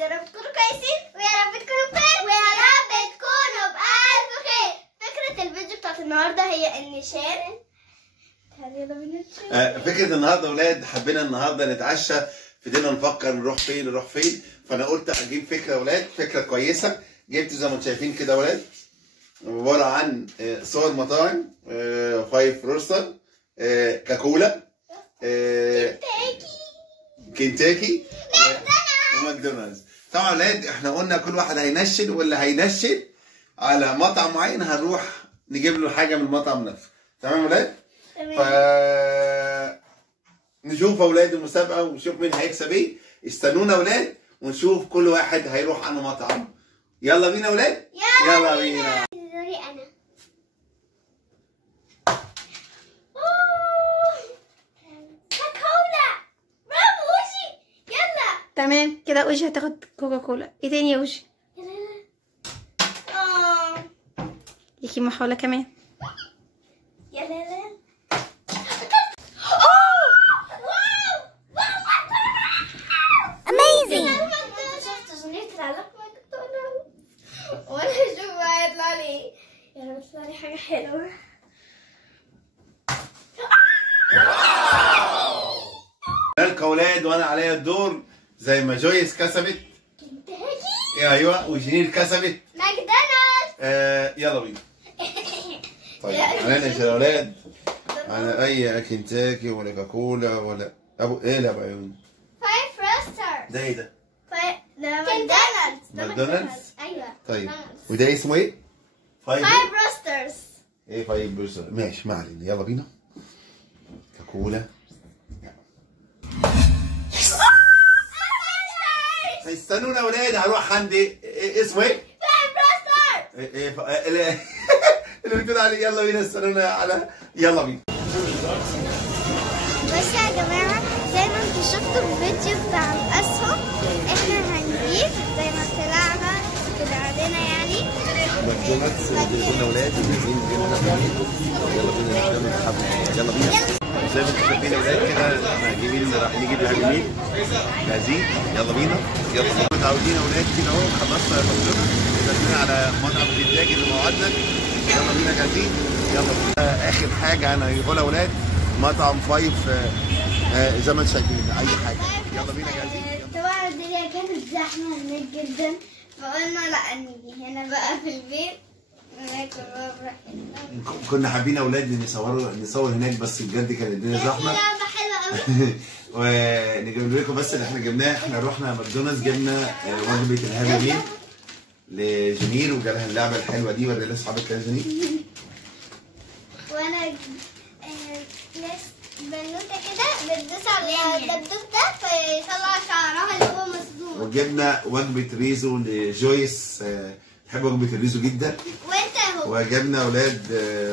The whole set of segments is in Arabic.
يا رب تكونوا كويسين ويا رب تكونوا بخير ويا رب تكونوا بألف خير. فكرة الفيديو بتاعت النهارده هي النشان. يلا بينا نشوف. فكرة النهارده يا ولاد، حبينا النهارده نتعشى، فضلنا نفكر نروح فين. فانا قلت اجيب فكرة يا ولاد، فكرة كويسة. جبت زي ما انتم شايفين كده يا ولاد، عبارة عن صور مطاعم، فايف روستر، كاكولا، كنتاكي وماكدونالدز. طبعا يا ولاد احنا قلنا كل واحد هينشن، واللي هينشن على مطعم معين هنروح نجيب له حاجة من المطعم نفسه. تمام يا ولاد؟ نشوف يا ولاد المسابقة ونشوف مين هيكسب ايه. استنونا يا ولاد ونشوف كل واحد هيروح على مطعم. يلا بينا يا ولاد؟ يلا بينا. دوري انا. كاكولا. برافو وشي. يلا. تمام كده اوجي هتاخد كوكا كولا. ايه تاني يا اوجي؟ ليكي محاولة كمان. يلا. وانا اشوف بقى يطلع لي، يا رب يطلع لي حاجه حلوه. الكولاد وانا عليا الدور زي ما جويس كسبت كنتاكي. ايوه، وجنير كسبت ماكدونالدز. يلا بينا. طيب هننقل يا ولاد على اي كنتاكي ولا كاكولا ولا ابو ايه لا بعيون. فايف روسترز. ده ايه ده؟ ده ماكدونالدز. ماكدونالدز؟ ايوه. طيب وده اسمه ايه؟ فايف روسترز. ايه فايف روسترز؟ ماشي ما علينا. يلا بينا. كاكولا. استنونا يا ولاد، هروح عند اسمه ايه؟ فايف روسترز. ايه اللي بتقول عليه. يلا بينا استنونا على يلا بينا. بس يا جماعه زي ما انتم شفتوا الفيديو بتاع الاسهم، احنا هنجيب زي ما طلعنا كده علينا يعني ماكدونالدز. كنا ولاد جايبين يلا بينا يلا بينا. زي ما انتم شايفين يا ولاد كده احنا جايبين راح نجيب الهجمين جاهزين. يلا بينا. يلا متعودين يا ولاد كده اهو. خلصنا يا ماكدونالدز، داخلين على مطعم كنتاكي اللي موعدنا. يلا بينا جاهزين. يلا بينا. اخر حاجه انا هقولها يا ولاد مطعم فايف زي ما انتم شايفين اي حاجه. يلا بينا جاهزين. طبعا الدنيا كانت زحمه هناك جدا، فقلنا لا نيجي هنا بقى في البيت ناكل بقى براحتنا. كنا حابين يا اولاد نصور هناك، بس بجد كانت الدنيا زحمه. لعبه حلوه قوي. ونجيب لكم بس اللي احنا جبناه. احنا رحنا ماكدونالدز جبنا وجبه الهابي ميل لجميل، وجالها اللعبه الحلوه دي. وري لاصحابك يا جميل. وانا ناس بنوته كده بتدوس على الدبدوب ده فيطلع شعرها اللي هو مصدوم. وجبنا وجبه ريزو لجويس، بحب وجبه الريزو جدا. وانت اهو. وجبنا اولاد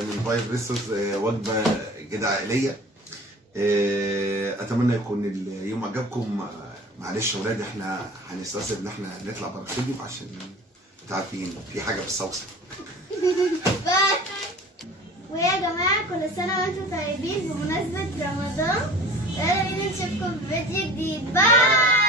من فايف ريستورز وجبه كده عائليه. اتمنى يكون اليوم عجبكم. معلش يا اولاد احنا هنستسهل ان احنا نطلع بره الفيديو عشان انتوا عارفين في حاجه بالصوصه. ويا جماعه كل سنه وانتم طيبين بمناسبه رمضان. يلا بينا نشوفكم في فيديو جديد. باي.